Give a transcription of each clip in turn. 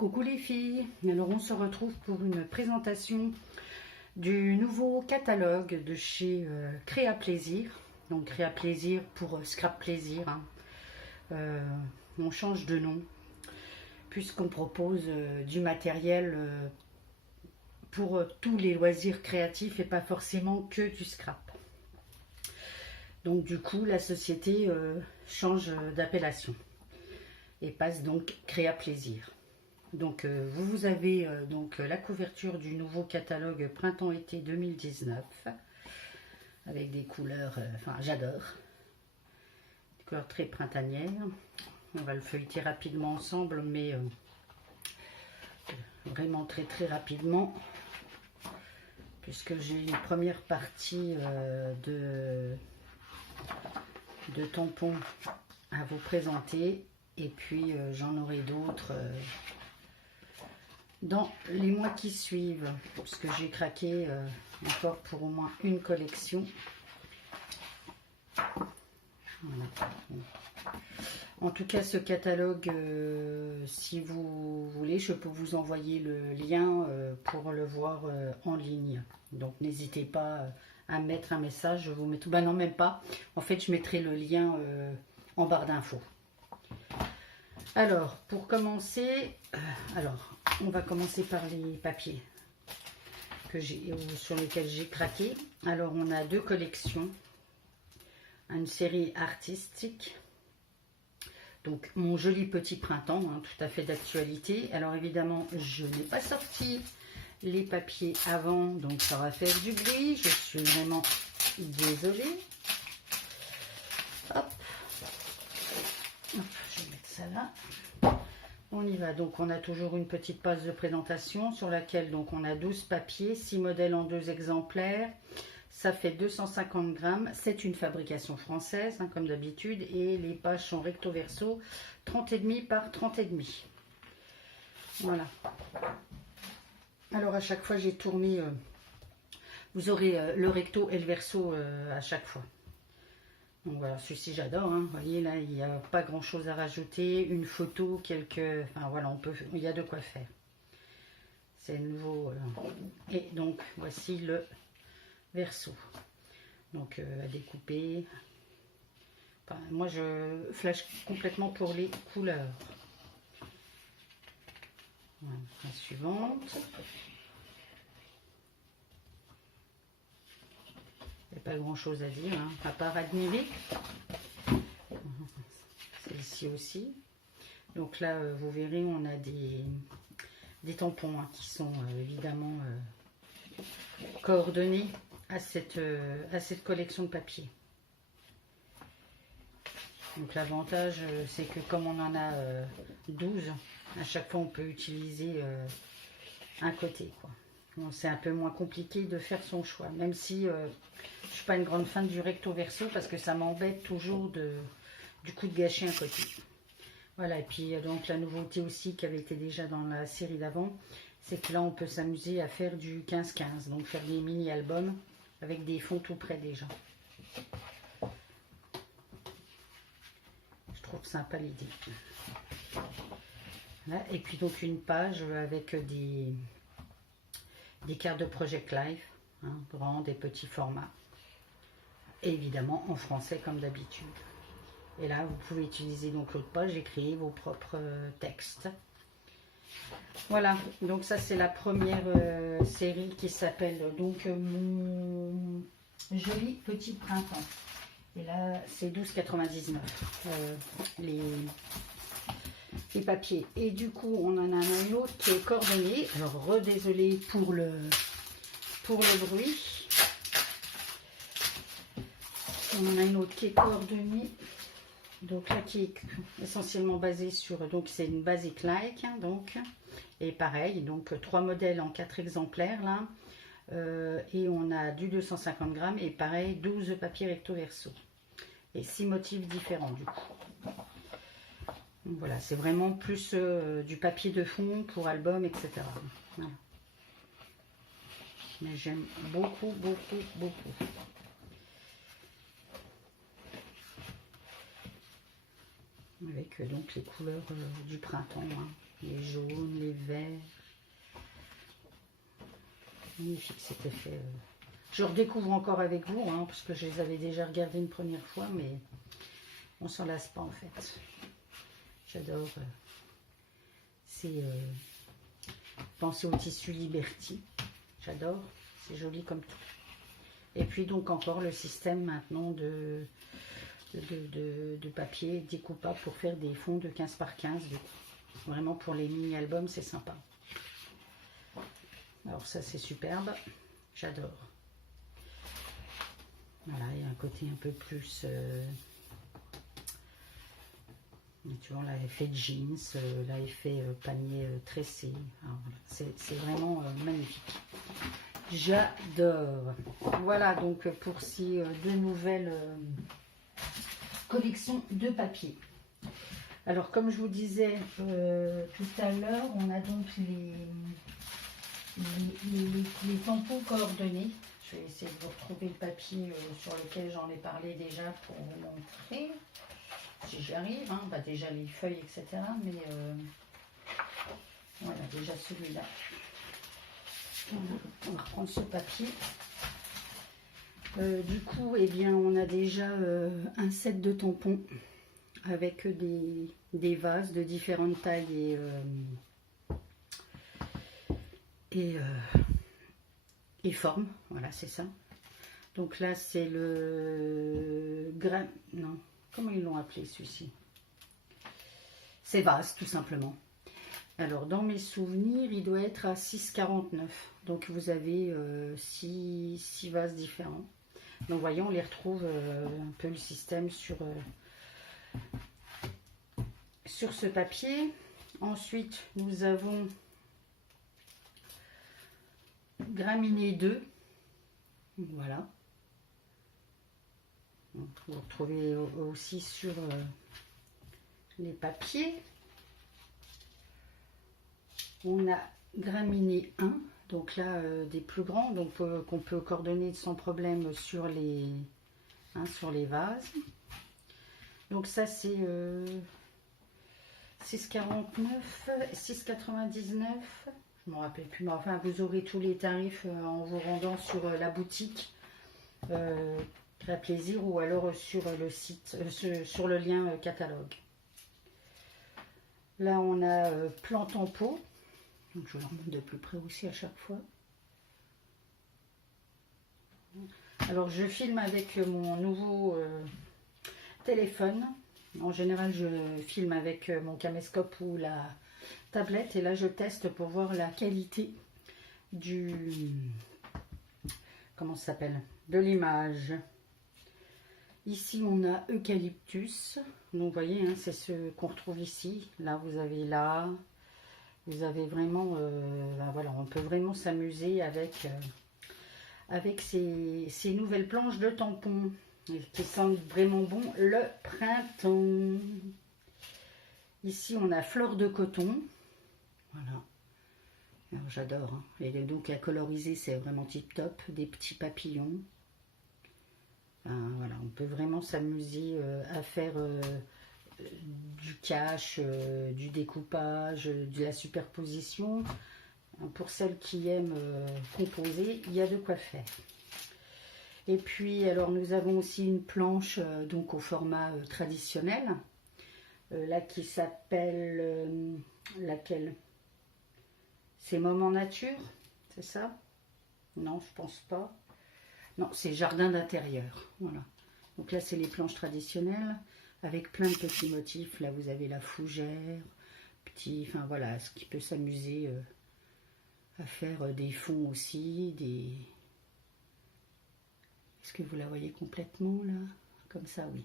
Coucou les filles, alors on se retrouve pour une présentation du nouveau catalogue de chez Créa Plaisir. Donc Créa Plaisir pour Scrap Plaisir, hein. On change de nom puisqu'on propose du matériel pour tous les loisirs créatifs et pas forcément que du scrap. Donc du coup la société change d'appellation et passe donc Créa Plaisir. Donc vous avez donc la couverture du nouveau catalogue printemps-été 2019 avec des couleurs, enfin j'adore, des couleurs très printanières. On va le feuilleter rapidement ensemble, mais vraiment très rapidement, puisque j'ai une première partie de tampons à vous présenter, et puis j'en aurai d'autres dans les mois qui suivent, puisque j'ai craqué encore pour au moins une collection. Voilà. En tout cas, ce catalogue, si vous voulez, je peux vous envoyer le lien pour le voir en ligne. Donc n'hésitez pas à mettre un message, je vous mets tout. Ben non, même pas. En fait, je mettrai le lien en barre d'infos. Alors, pour commencer, on va commencer par les papiers sur lesquels j'ai craqué. Alors, on a deux collections, une série artistique. Donc, mon joli petit printemps, hein, tout à fait d'actualité. Alors, évidemment, je n'ai pas sorti les papiers avant, donc ça va faire du bruit. Je suis vraiment désolée. Hop. Hop, je vais mettre ça là. On y va. Donc, on a toujours une petite page de présentation sur laquelle donc on a 12 papiers, 6 modèles en 2 exemplaires. Ça fait 250 grammes. C'est une fabrication française, hein, comme d'habitude. Et les pages sont recto verso, 30,5 par 30,5. Voilà. Alors, à chaque fois, j'ai tourné. Vous aurez le recto et le verso à chaque fois. Donc voilà, celui-ci j'adore, hein. Vous voyez là, il n'y a pas grand chose à rajouter, une photo, quelques... Enfin voilà, il y a de quoi faire. C'est nouveau. Et donc voici le verso. Donc à découper. Enfin, moi je flash complètement pour les couleurs. Voilà, la suivante. Il n'y a pas grand chose à dire, hein, à part admirer. Celle-ci aussi. Donc là, vous verrez, on a des tampons, hein, qui sont évidemment coordonnés à cette collection de papier. Donc l'avantage, c'est que comme on en a 12, à chaque fois on peut utiliser un côté, quoi. Bon, c'est un peu moins compliqué de faire son choix, même si je ne suis pas une grande fan du recto verso parce que ça m'embête toujours du coup de gâcher un côté. Voilà, et puis donc la nouveauté aussi qui avait été déjà dans la série d'avant, c'est que là on peut s'amuser à faire du 15-15, donc faire des mini-albums avec des fonds tout près déjà. Je trouve sympa l'idée. Voilà, et puis donc une page avec des cartes de Project Life, hein, grands et petits formats. Et évidemment en français comme d'habitude. Et là, vous pouvez utiliser donc l'autre page et créer vos propres textes. Voilà, donc ça c'est la première série qui s'appelle donc Mon joli petit printemps. Et là, c'est 12,99 les papiers. Et du coup, on en a un autre qui est coordonné. Alors, redésolé pour le bruit. On en a une autre qui est coordonnée. Donc là, qui est essentiellement basée sur... Donc, c'est une basic like. Hein, donc, et pareil, donc 3 modèles en 4 exemplaires, là. Et on a du 250 grammes. Et pareil, 12 papiers recto verso. Et 6 motifs différents, du coup. Donc voilà, c'est vraiment plus du papier de fond pour album, etc. Voilà. Mais j'aime beaucoup. Avec donc les couleurs du printemps, hein. les jaunes, les verts. Magnifique cet effet. Je redécouvre encore avec vous, hein, parce que je les avais déjà regardés une première fois, mais on s'en lasse pas en fait. J'adore. C'est penser au tissu Liberty. J'adore. C'est joli comme tout. Et puis donc encore le système maintenant de papier découpable pour faire des fonds de 15 par 15. Vraiment pour les mini-albums, c'est sympa. Alors ça c'est superbe. J'adore. Voilà, il y a un côté un peu plus... tu vois, là, effet jeans, là, effet panier tressé. Voilà, c'est vraiment magnifique. J'adore. Voilà, donc pour ces deux nouvelles collections de papier. Alors, comme je vous disais tout à l'heure, on a donc les tampons coordonnés. Je vais essayer de vous retrouver le papier sur lequel j'en ai parlé déjà pour vous montrer. Si j'y arrive, hein, bah déjà les feuilles, etc. Mais voilà, déjà celui-là. On va reprendre ce papier. Du coup, eh bien, on a déjà un set de tampons avec des vases de différentes tailles et formes. Voilà, c'est ça. Donc là, c'est le grain. Non, comment ils l'ont appelé celui-ci? C'est vase, tout simplement. Alors, dans mes souvenirs, il doit être à 6,49. Donc, vous avez 6 vases différents. Donc, voyons, on les retrouve un peu le système sur ce papier. Ensuite, nous avons Graminé 2. Voilà. Donc, vous retrouvez aussi sur les papiers. On a Graminé 1, donc là des plus grands, donc qu'on peut coordonner sans problème sur les vases. Donc ça c'est 6,49, 6,99, je ne me rappelle plus, mais enfin vous aurez tous les tarifs en vous rendant sur la boutique Créaplaisir ou alors sur le site, sur le lien catalogue. Là on a Plantes en pot. Donc je vous leur montre de plus près aussi à chaque fois. Alors je filme avec mon nouveau téléphone. En général je filme avec mon caméscope ou la tablette. Et là je teste pour voir la qualité du... Comment ça s'appelle? De l'image. Ici on a Eucalyptus. Donc vous voyez, hein, c'est ce qu'on retrouve ici. Là vous avez là. Vous avez vraiment, ben voilà, on peut vraiment s'amuser avec ces nouvelles planches de tampons qui sentent vraiment bon le printemps. Ici, on a Fleur de coton. Voilà. Alors j'adore. Hein. Et donc à coloriser, c'est vraiment tip top. Des petits papillons. Ben, voilà, on peut vraiment s'amuser à faire... du cache, du découpage, de la superposition. Pour celles qui aiment composer, il y a de quoi faire. Et puis, alors nous avons aussi une planche donc au format traditionnel, là qui s'appelle laquelle? C'est Moment Nature, c'est ça? Non, je pense pas. Non, c'est Jardin d'intérieur. Voilà. Donc là, c'est les planches traditionnelles. Avec plein de petits motifs. Là, vous avez la fougère, enfin voilà, ce qui peut s'amuser à faire des fonds aussi, Est-ce que vous la voyez complètement là? Comme ça, oui.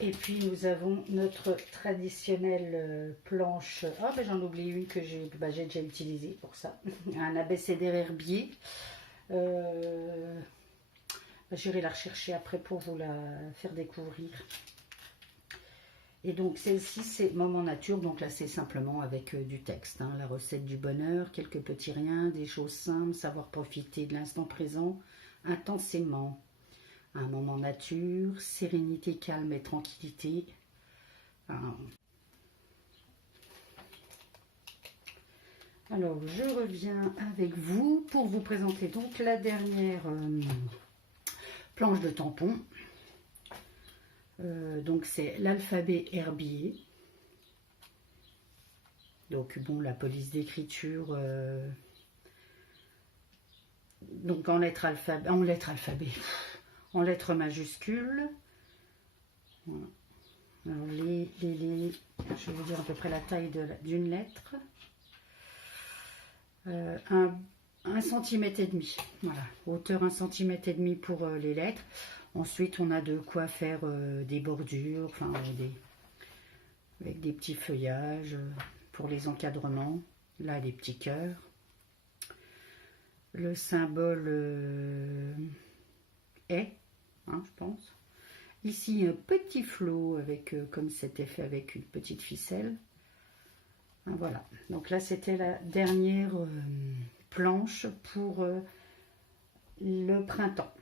Et puis, nous avons notre traditionnelle planche. Ah, ben j'en oublie une que j'ai déjà utilisée pour ça. Un abécédaire herbier. J'irai la rechercher après pour vous la faire découvrir. Et donc celle-ci c'est Moment Nature, donc là c'est simplement avec du texte, hein, la recette du bonheur, quelques petits riens, des choses simples, savoir profiter de l'instant présent intensément. Un moment nature, sérénité, calme et tranquillité. Alors, je reviens avec vous pour vous présenter donc la dernière planche de tampon. Donc, c'est l'alphabet herbier. Donc, bon, la police d'écriture, donc en lettres en lettres majuscules. Voilà. Alors, je vais vous dire à peu près la taille d'une lettre. 1,5 cm. Voilà, hauteur 1,5 cm pour les lettres. Ensuite, on a de quoi faire des bordures, enfin, avec des petits feuillages pour les encadrements. Là, des petits cœurs. Le symbole est, hein, je pense. Ici, un petit flot avec, comme c'était fait avec une petite ficelle. Voilà, donc là c'était la dernière planche pour le printemps.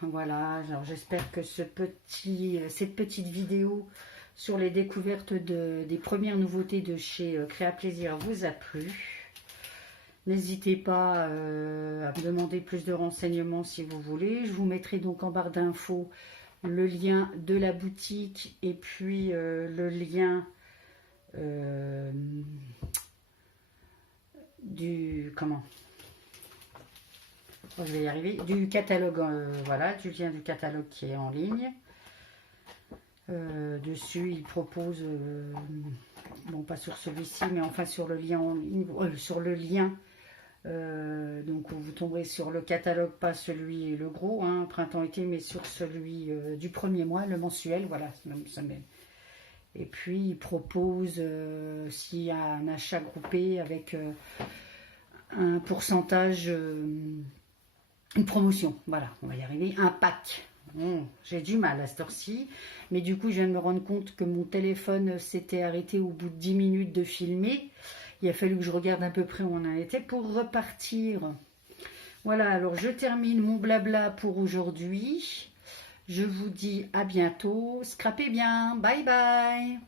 Voilà, alors j'espère que cette petite vidéo sur les découvertes des premières nouveautés de chez Créa Plaisir vous a plu. N'hésitez pas à me demander plus de renseignements si vous voulez. Je vous mettrai donc en barre d'infos le lien de la boutique et puis le lien je vais y arriver, du catalogue, voilà, du lien du catalogue qui est en ligne. Dessus il propose bon, pas sur celui-ci mais enfin sur le lien en ligne, sur le lien donc vous tomberez sur le catalogue, pas celui le gros hein, printemps-été, mais sur celui du premier mois, le mensuel. Voilà, ça met. Et puis, il propose, s'il y a un achat groupé avec un pourcentage, une promotion. Voilà, on va y arriver. Un pack. Bon, j'ai du mal à cette heure-ci. Mais du coup, je viens de me rendre compte que mon téléphone s'était arrêté au bout de 10 minutes de filmer. Il a fallu que je regarde à peu près où on en était pour repartir. Voilà, alors je termine mon blabla pour aujourd'hui. Je vous dis à bientôt. Scrapez bien. Bye bye.